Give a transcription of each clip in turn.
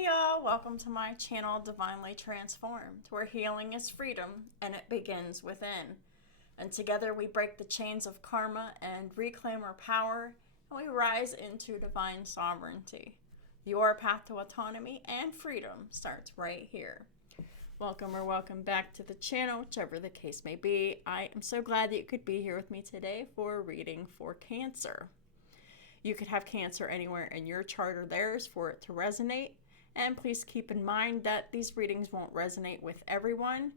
Hey y'all, welcome to my channel, Divinely Transformed, where healing is freedom and it begins within. And together we break the chains of karma and reclaim our power, and we rise into divine sovereignty. Your path to autonomy and freedom starts right here. Welcome or welcome back to the channel, whichever the case may be. I am so glad that you could be here with me today for a reading for Cancer. You could have Cancer anywhere in your chart or theirs for it to resonate. And please keep in mind that these readings won't resonate with everyone,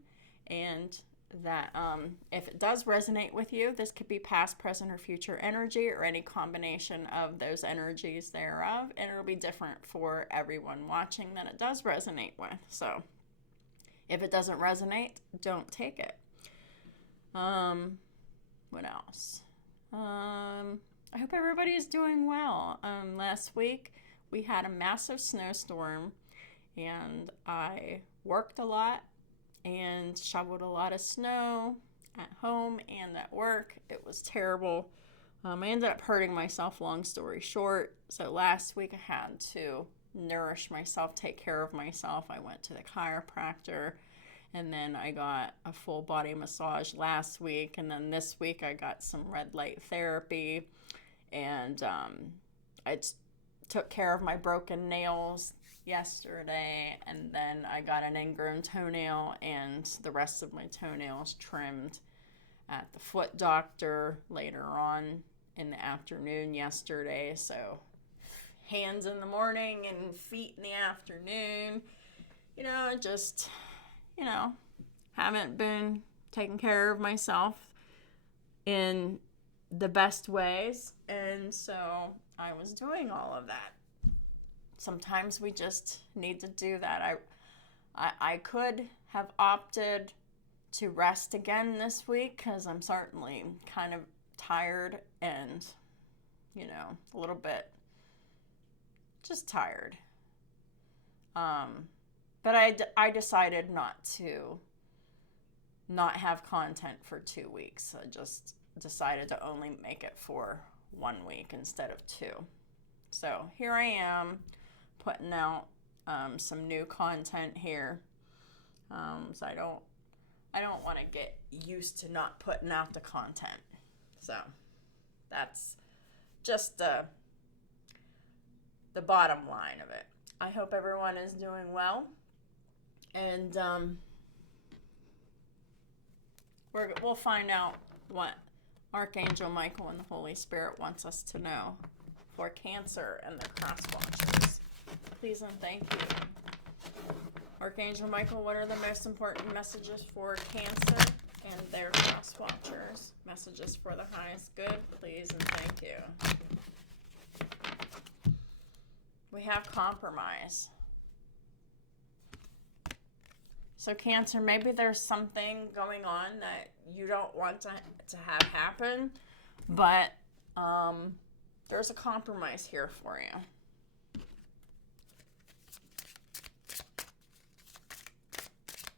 and that if it does resonate with you, this could be past, present, or future energy, or any combination of those energies thereof, and it'll be different for everyone watching that it does resonate with. So if it doesn't resonate, don't take it. What else? I hope everybody is doing well. Last week we had a massive snowstorm, and I worked a lot and shoveled a lot of snow at home and at work. It was terrible. I ended up hurting myself, long story short. So last week I had to nourish myself, take care of myself. I went to the chiropractor, and then I got a full body massage last week, and then this week I got some red light therapy, and I took care of my broken nails yesterday, and then I got an ingrown toenail and the rest of my toenails trimmed at the foot doctor later on in the afternoon yesterday. So hands in the morning and feet in the afternoon. Just haven't been taking care of myself in the best ways, and so I was doing all of that. Sometimes we just need to do that. I could have opted to rest again this week because I'm certainly kind of tired and, a little bit just tired. But I decided not have content for 2 weeks. I just decided to only make it for 1 week instead of 2. So here I am putting out some new content here. So I don't want to get used to not putting out the content. So that's just the bottom line of it. I hope everyone is doing well, and we'll find out what Archangel Michael and the Holy Spirit wants us to know for Cancer and the cross watchers. Please and thank you. Archangel Michael, what are the most important messages for Cancer and their cross watchers? Messages for the highest good, please and thank you. We have compromise. So Cancer, maybe there's something going on that you don't want to have happen, but there's a compromise here for you.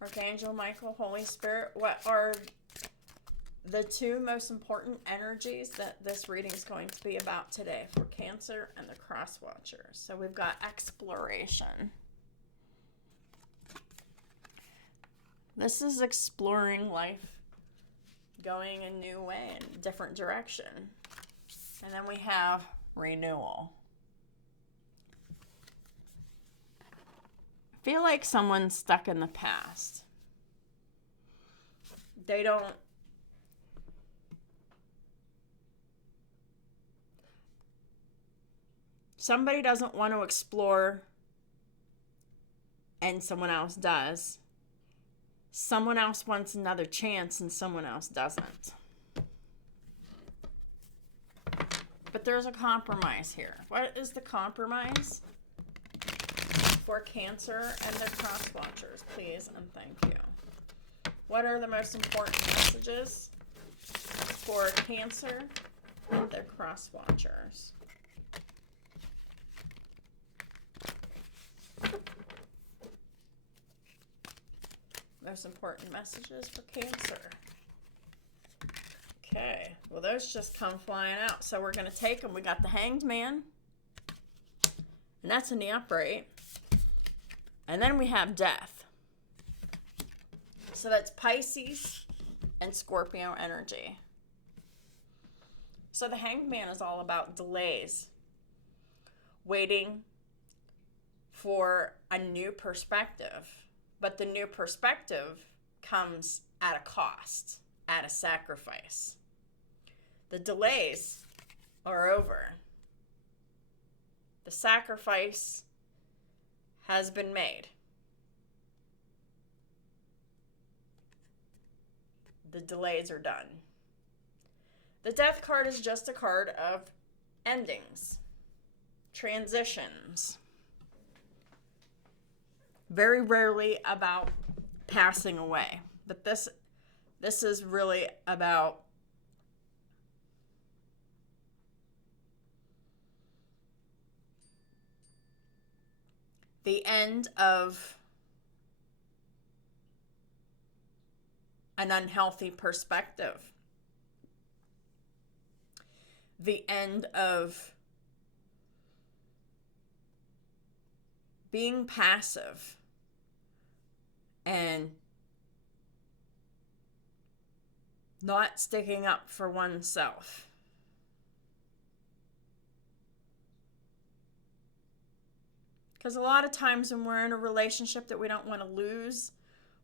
Archangel Michael, Holy Spirit, what are the two most important energies that this reading is going to be about today for Cancer and the cross watchers? So we've got exploration. This is exploring life, going a new way, in a different direction. And then we have renewal. I feel like someone's stuck in the past. Somebody doesn't want to explore, and someone else does. Someone else wants another chance and someone else doesn't. But there's a compromise here. What is the compromise for Cancer and their cross watchers? Please and thank you. What are the most important messages for Cancer and their cross watchers? Most important messages for Cancer. Okay, well those just come flying out. So we're going to take them. We got the Hanged Man, and that's in the upright. And then we have death. So that's Pisces and Scorpio energy. So the Hanged Man is all about delays, waiting for a new perspective. But the new perspective comes at a cost, at a sacrifice. The delays are over. The sacrifice has been made. The delays are done. The Death card is just a card of endings, transitions. Very rarely about passing away. But this is really about the end of an unhealthy perspective. The end of being passive and not sticking up for oneself. Because a lot of times when we're in a relationship that we don't want to lose,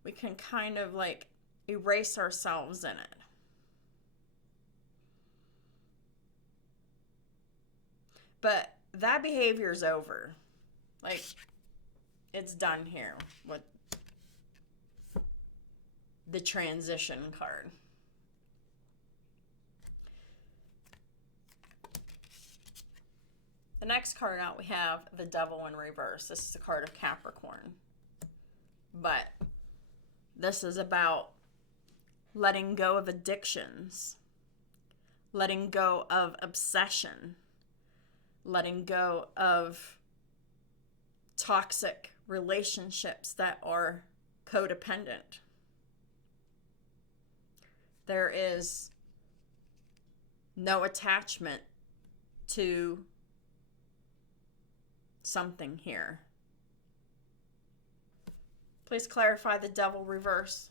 we can kind of like erase ourselves in it. But that behavior is over. Like, it's done here with the transition card. The next card out, we have the Devil in reverse. This is a card of Capricorn. But this is about letting go of addictions, letting go of obsession, letting go of toxic relationships that are codependent. There is no attachment to something here. Please clarify the Devil reverse.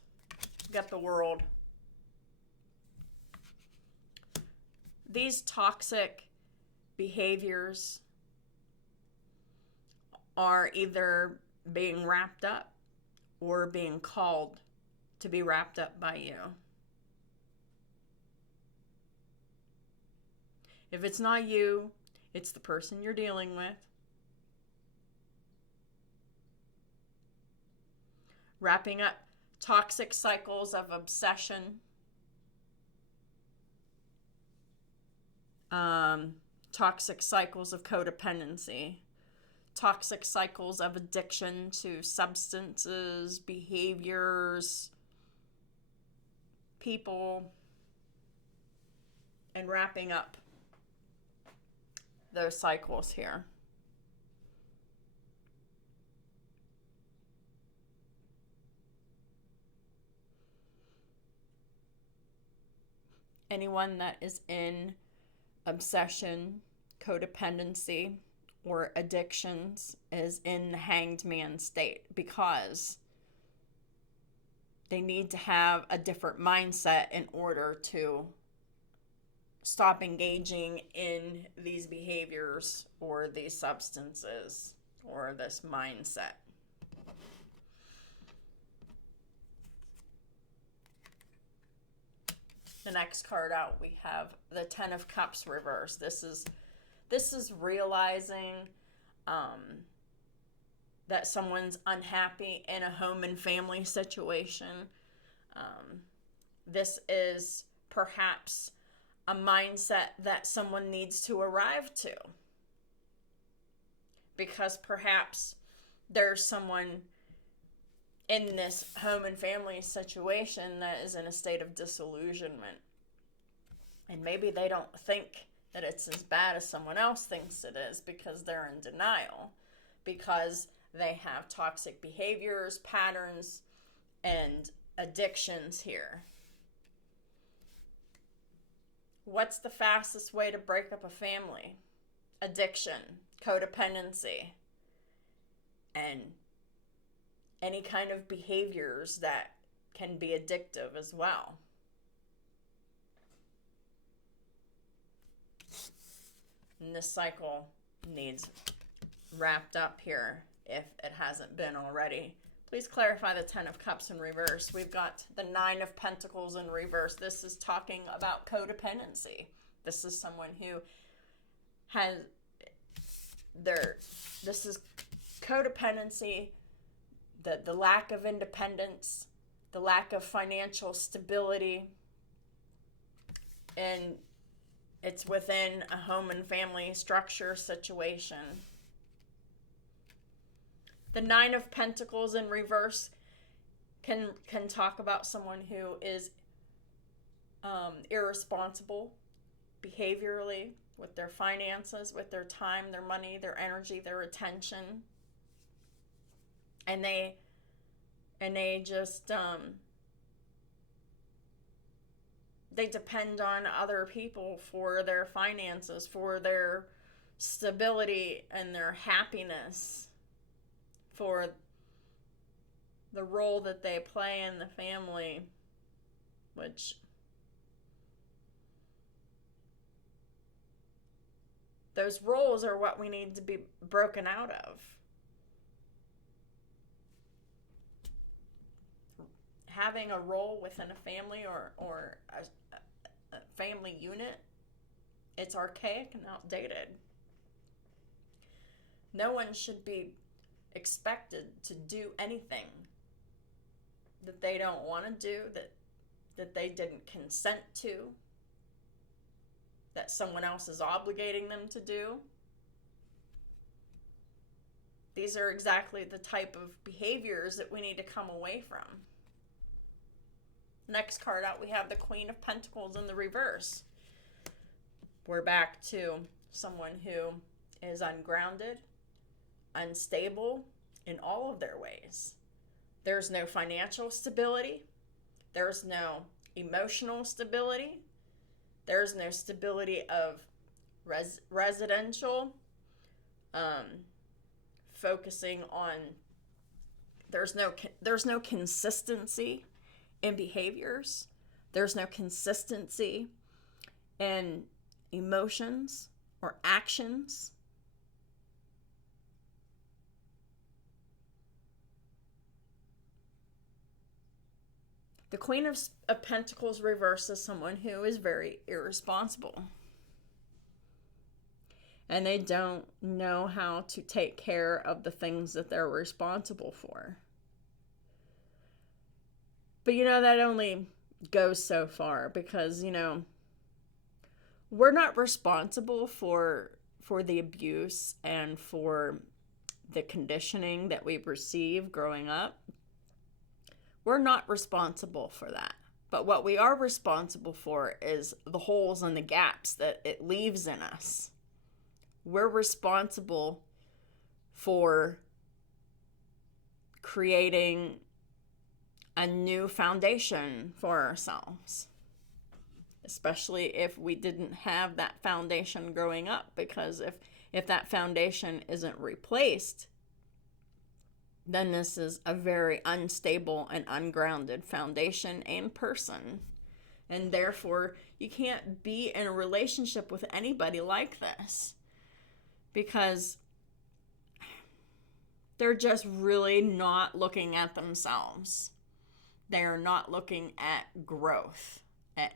Get the World. These toxic behaviors are either being wrapped up or being called to be wrapped up by you. If it's not you, it's the person you're dealing with. Wrapping up toxic cycles of obsession, toxic cycles of codependency, toxic cycles of addiction to substances, behaviors, people, and wrapping up those cycles here. Anyone that is in obsession, codependency, or addictions is in the Hanged Man state because they need to have a different mindset in order to stop engaging in these behaviors or these substances or this mindset. The next card out, we have the Ten of Cups reverse. This is realizing that someone's unhappy in a home and family situation. This is perhaps a mindset that someone needs to arrive to, because perhaps there's someone in this home and family situation that is in a state of disillusionment. And maybe they don't think that it's as bad as someone else thinks it is because they're in denial, because they have toxic behaviors, patterns, and addictions here. What's the fastest way to break up a family? Addiction, codependency, and any kind of behaviors that can be addictive as well. And this cycle needs wrapped up here if it hasn't been already. Please clarify the 10 of Cups in reverse. We've got the 9 of Pentacles in reverse. This is talking about codependency. This is someone who has this is codependency, the lack of independence, the lack of financial stability, and it's within a home and family structure situation. The 9 of Pentacles in reverse can talk about someone who is irresponsible behaviorally with their finances, with their time, their money, their energy, their attention. And they just they depend on other people for their finances, for their stability and their happiness, for the role that they play in the family, which those roles are what we need to be broken out of. Having a role within a family or a family unit, it's archaic and outdated. No one should be expected to do anything that they don't want to do, that they didn't consent to, that someone else is obligating them to do. These are exactly the type of behaviors that we need to come away from. Next card out, we have the Queen of Pentacles in the reverse. We're back to someone who is ungrounded, unstable in all of their ways. There's no financial stability. There's no emotional stability. There's no stability of residential, focusing on, there's no consistency in behaviors. There's no consistency in emotions or actions. The Queen of Pentacles reverse is someone who is very irresponsible. And they don't know how to take care of the things that they're responsible for. But that only goes so far because, we're not responsible for the abuse and for the conditioning that we've received growing up. We're not responsible for that. But what we are responsible for is the holes and the gaps that it leaves in us. We're responsible for creating a new foundation for ourselves, especially if we didn't have that foundation growing up, because if that foundation isn't replaced, then this is a very unstable and ungrounded foundation and person. And therefore, you can't be in a relationship with anybody like this because they're just really not looking at themselves. They're not looking at growth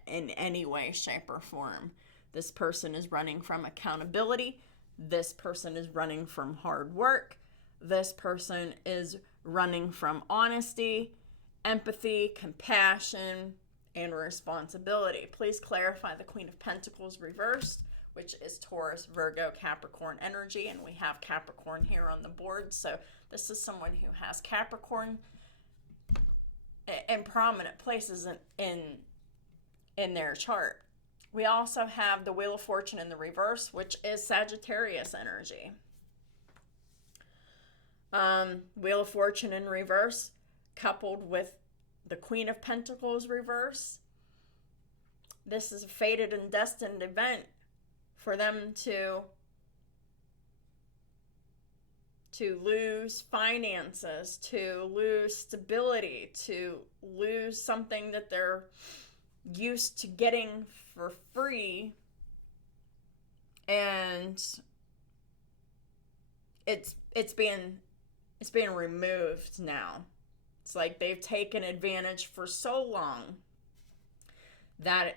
in any way, shape, or form. This person is running from accountability. This person is running from hard work. This person is running from honesty, empathy, compassion, and responsibility. Please clarify the Queen of Pentacles reversed, which is Taurus, Virgo, Capricorn energy, and we have Capricorn here on the board. So this is someone who has Capricorn in prominent places in their chart. We also have the Wheel of Fortune in the reverse, which is Sagittarius energy. Wheel of Fortune in reverse, coupled with the Queen of Pentacles reverse. This is a fated and destined event for them to to lose finances, to lose stability, to lose something that they're used to getting for free. And it's being removed now. It's like they've taken advantage for so long that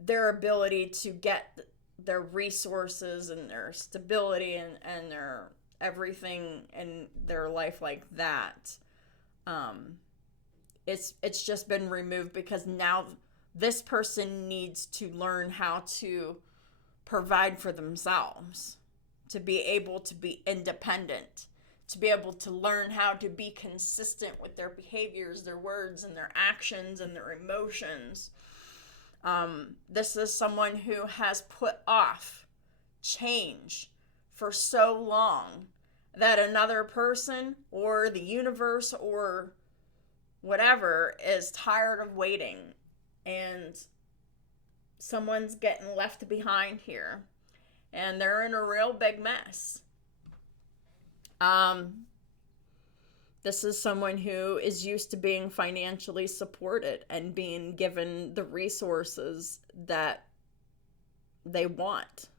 their ability to get their resources and their stability and their everything in their life like that, it's just been removed, because now this person needs to learn how to provide for themselves, to be able to be independent, to be able to learn how to be consistent with their behaviors, their words, and their actions, and their emotions. This is someone who has put off change for so long that another person or the universe or whatever is tired of waiting, and someone's getting left behind here, and they're in a real big mess. This is someone who is used to being financially supported and being given the resources that they want.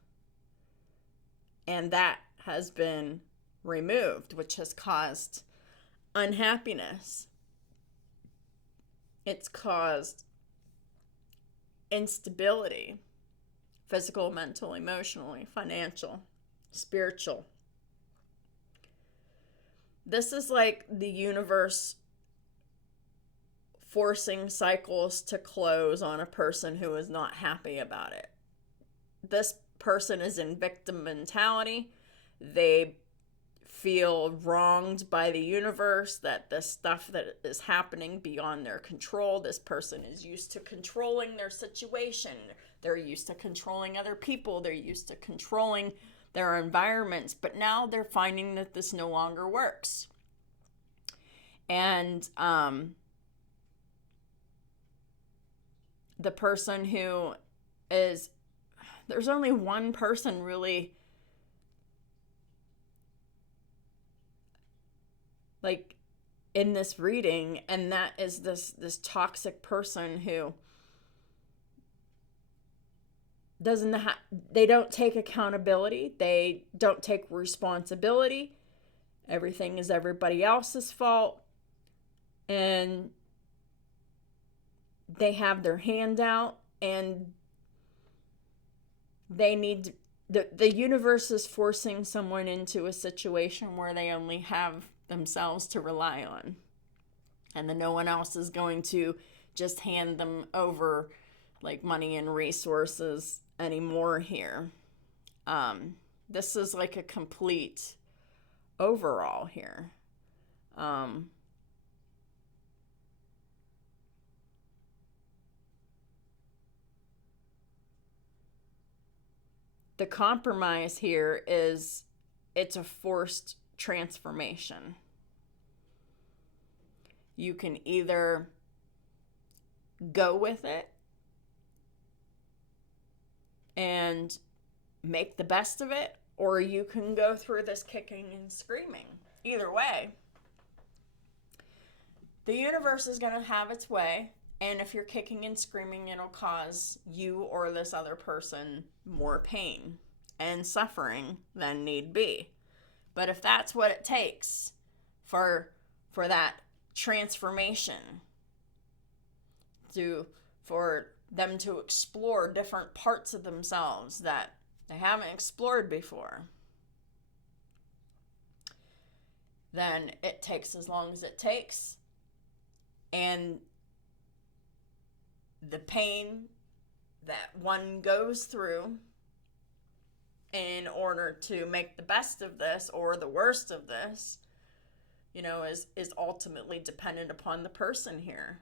And that has been removed, which has caused unhappiness. It's caused instability, physical, mental, emotionally, financial, spiritual. This is like the universe forcing cycles to close on a person who is not happy about it. This person is in victim mentality. They feel wronged by the universe, that the stuff that is happening beyond their control. This person is used to controlling their situation. They're used to controlling other people. They're used to controlling their environments, but now they're finding that this no longer works. And the person who is, there's only one person really like in this reading, and that is this toxic person who they don't take accountability, they don't take responsibility. Everything is everybody else's fault, and they have their hand out, and they need the universe is forcing someone into a situation where they only have themselves to rely on, and then no one else is going to just hand them over like money and resources anymore here. This is like a complete overall here. The compromise here is it's a forced transformation. You can either go with it and make the best of it, or you can go through this kicking and screaming. Either way, the universe is going to have its way, and if you're kicking and screaming, it'll cause you or this other person more pain and suffering than need be. But if that's what it takes for that transformation, for them to explore different parts of themselves that they haven't explored before, then it takes as long as it takes. And the pain that one goes through in order to make the best of this or the worst of this, is ultimately dependent upon the person here.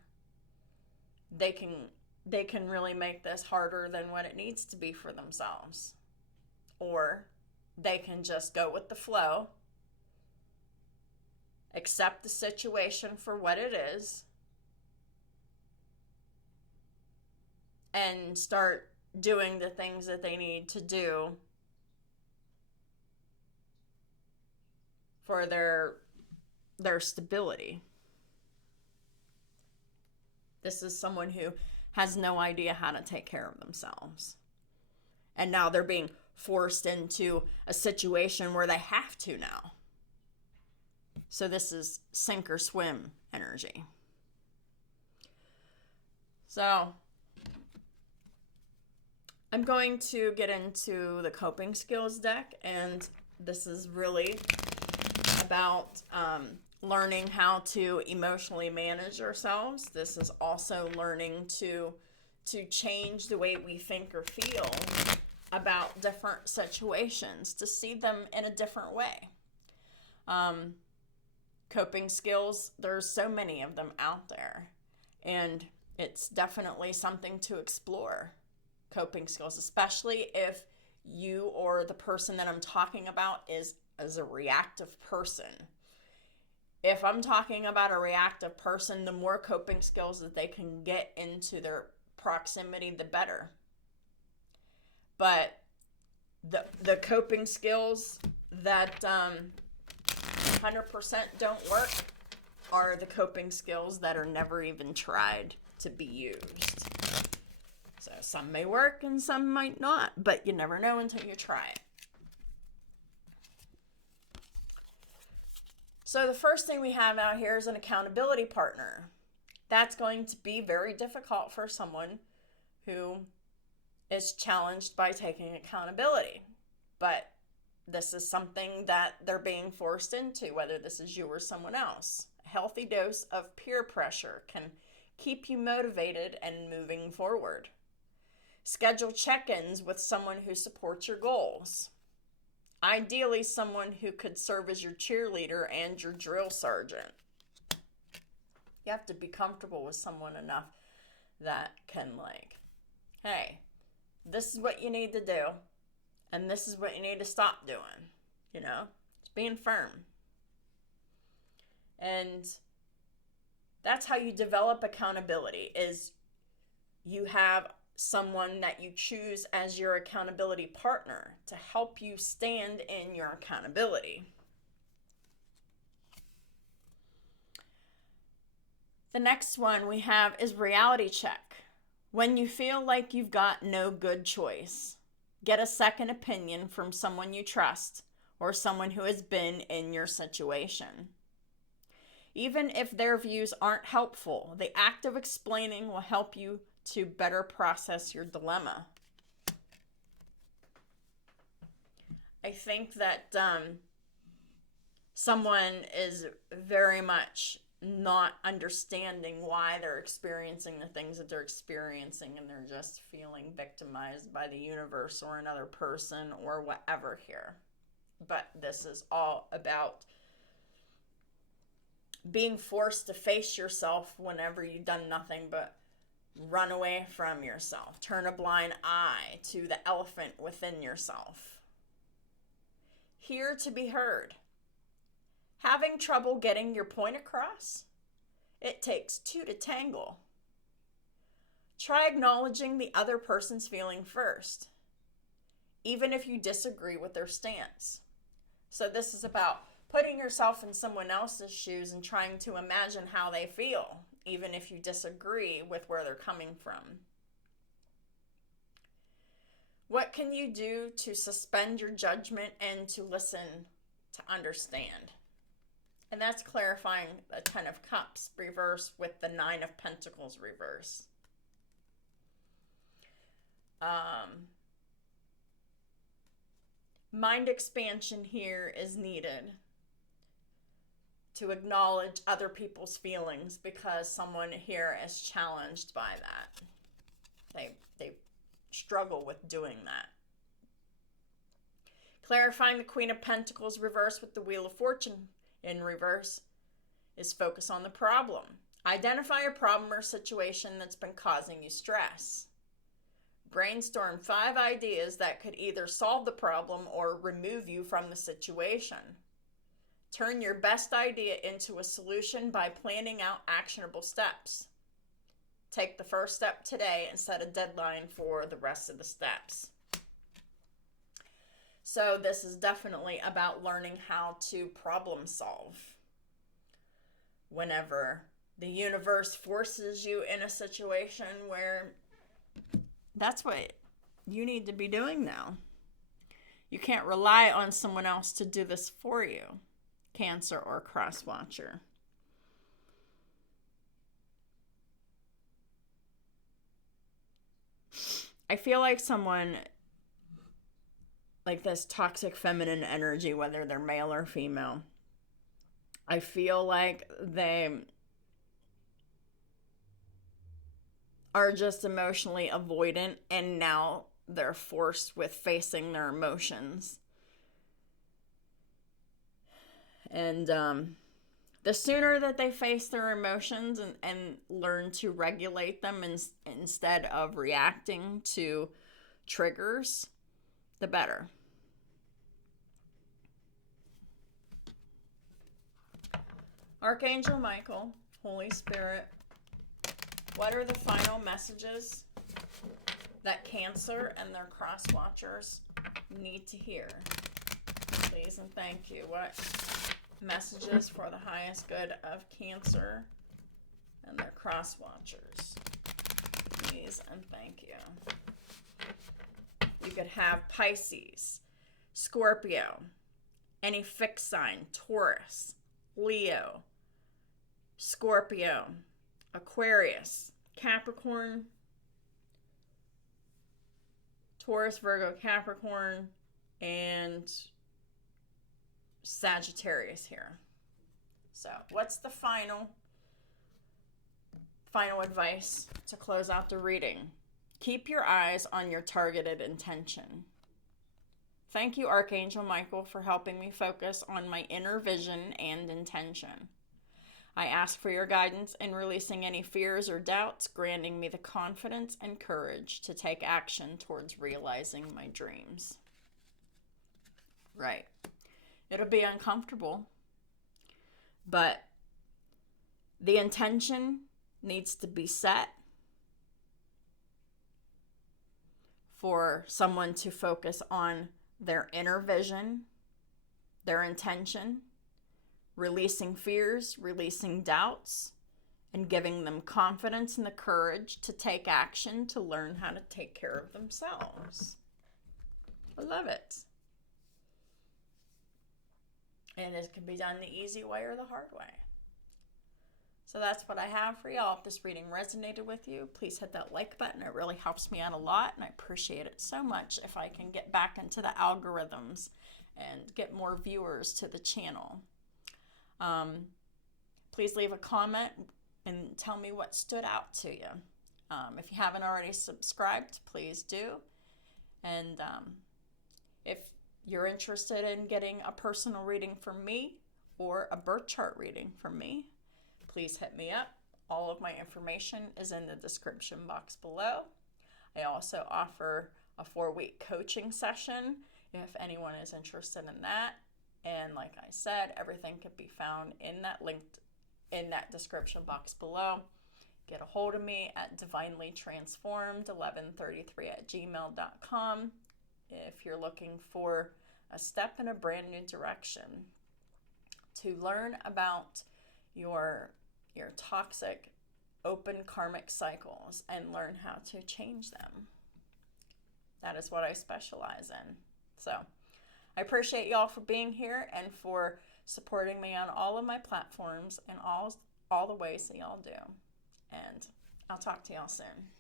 They can really make this harder than what it needs to be for themselves. Or they can just go with the flow, accept the situation for what it is, and start doing the things that they need to do for their stability. This is someone who has no idea how to take care of themselves. And now they're being forced into a situation where they have to now. So this is sink or swim energy. So I'm going to get into the coping skills deck, and this is really about learning how to emotionally manage ourselves. This is also learning to change the way we think or feel about different situations, to see them in a different way. Coping skills, there's so many of them out there, and it's definitely something to explore. Coping skills, especially if you or the person that I'm talking about is a reactive person. If I'm talking about a reactive person, the more coping skills that they can get into their proximity, the better. But the coping skills that 100% don't work are the coping skills that are never even tried to be used. So some may work and some might not, but you never know until you try it. So the first thing we have out here is an accountability partner. That's going to be very difficult for someone who is challenged by taking accountability. But this is something that they're being forced into, whether this is you or someone else. A healthy dose of peer pressure can keep you motivated and moving forward. Schedule check-ins with someone who supports your goals. Ideally, someone who could serve as your cheerleader and your drill sergeant. You have to be comfortable with someone enough that can hey, this is what you need to do, and this is what you need to stop doing. It's being firm. And that's how you develop accountability, is you have someone that you choose as your accountability partner to help you stand in your accountability. The next one we have is reality check. When you feel like you've got no good choice, get a second opinion from someone you trust or someone who has been in your situation. Even if their views aren't helpful, the act of explaining will help you to better process your dilemma. I think that someone is very much not understanding why they're experiencing the things that they're experiencing, and they're just feeling victimized by the universe or another person or whatever here. But this is all about being forced to face yourself whenever you've done nothing but run away from yourself. Turn a blind eye to the elephant within yourself. Here to be heard. Having trouble getting your point across? It takes two to tangle. Try acknowledging the other person's feeling first, even if you disagree with their stance. So this is about putting yourself in someone else's shoes and trying to imagine how they feel, even if you disagree with where they're coming from. What can you do to suspend your judgment and to listen to understand? And that's clarifying the Ten of Cups reverse with the Nine of Pentacles reverse. Mind expansion here is needed to acknowledge other people's feelings, because someone here is challenged by that. They struggle with doing that. Clarifying the Queen of Pentacles reverse with the Wheel of Fortune in reverse is focus on the problem. Identify a problem or situation that's been causing you stress. Brainstorm 5 ideas that could either solve the problem or remove you from the situation. Turn your best idea into a solution by planning out actionable steps. Take the first step today and set a deadline for the rest of the steps. So this is definitely about learning how to problem solve whenever the universe forces you in a situation where that's what you need to be doing now. You can't rely on someone else to do this for you, Cancer or Cross Watcher. I feel like someone like this toxic feminine energy, whether they're male or female, I feel like they are just emotionally avoidant, and now they're forced with facing their emotions. And the sooner that they face their emotions and learn to regulate them instead of reacting to triggers, the better. Archangel Michael, Holy Spirit, what are the final messages that Cancer and their cross watchers need to hear? Please and thank you. What messages for the highest good of Cancer and their cross watchers? Please and thank you. You could have Pisces, Scorpio, any fixed sign, Taurus, Leo, Scorpio, Aquarius, Capricorn, Taurus, Virgo, Capricorn, and Sagittarius here. So, what's the final advice to close out the reading? Keep your eyes on your targeted intention. Thank you, Archangel Michael, for helping me focus on my inner vision and intention. I ask for your guidance in releasing any fears or doubts, granting me the confidence and courage to take action towards realizing my dreams. Right. It'll be uncomfortable, but the intention needs to be set for someone to focus on their inner vision, their intention, releasing fears, releasing doubts, and giving them confidence and the courage to take action to learn how to take care of themselves. I love it. And it can be done the easy way or the hard way. So that's what I have for y'all. If this reading resonated with you, please hit that like button. It really helps me out a lot, and I appreciate it so much if I can get back into the algorithms and get more viewers to the channel. Please leave a comment and tell me what stood out to you. If you haven't already subscribed, please do. And if you're interested in getting a personal reading from me or a birth chart reading from me, please hit me up. All of my information is in the description box below. I also offer a 4-week coaching session if anyone is interested in that. And like I said, everything can be found in that link in that description box below. Get a hold of me at divinelytransformed1133@gmail.com if you're looking for a step in a brand new direction to learn about your toxic open karmic cycles and learn how to change them. That is what I specialize in. So I appreciate y'all for being here and for supporting me on all of my platforms and all the ways that y'all do. And I'll talk to y'all soon.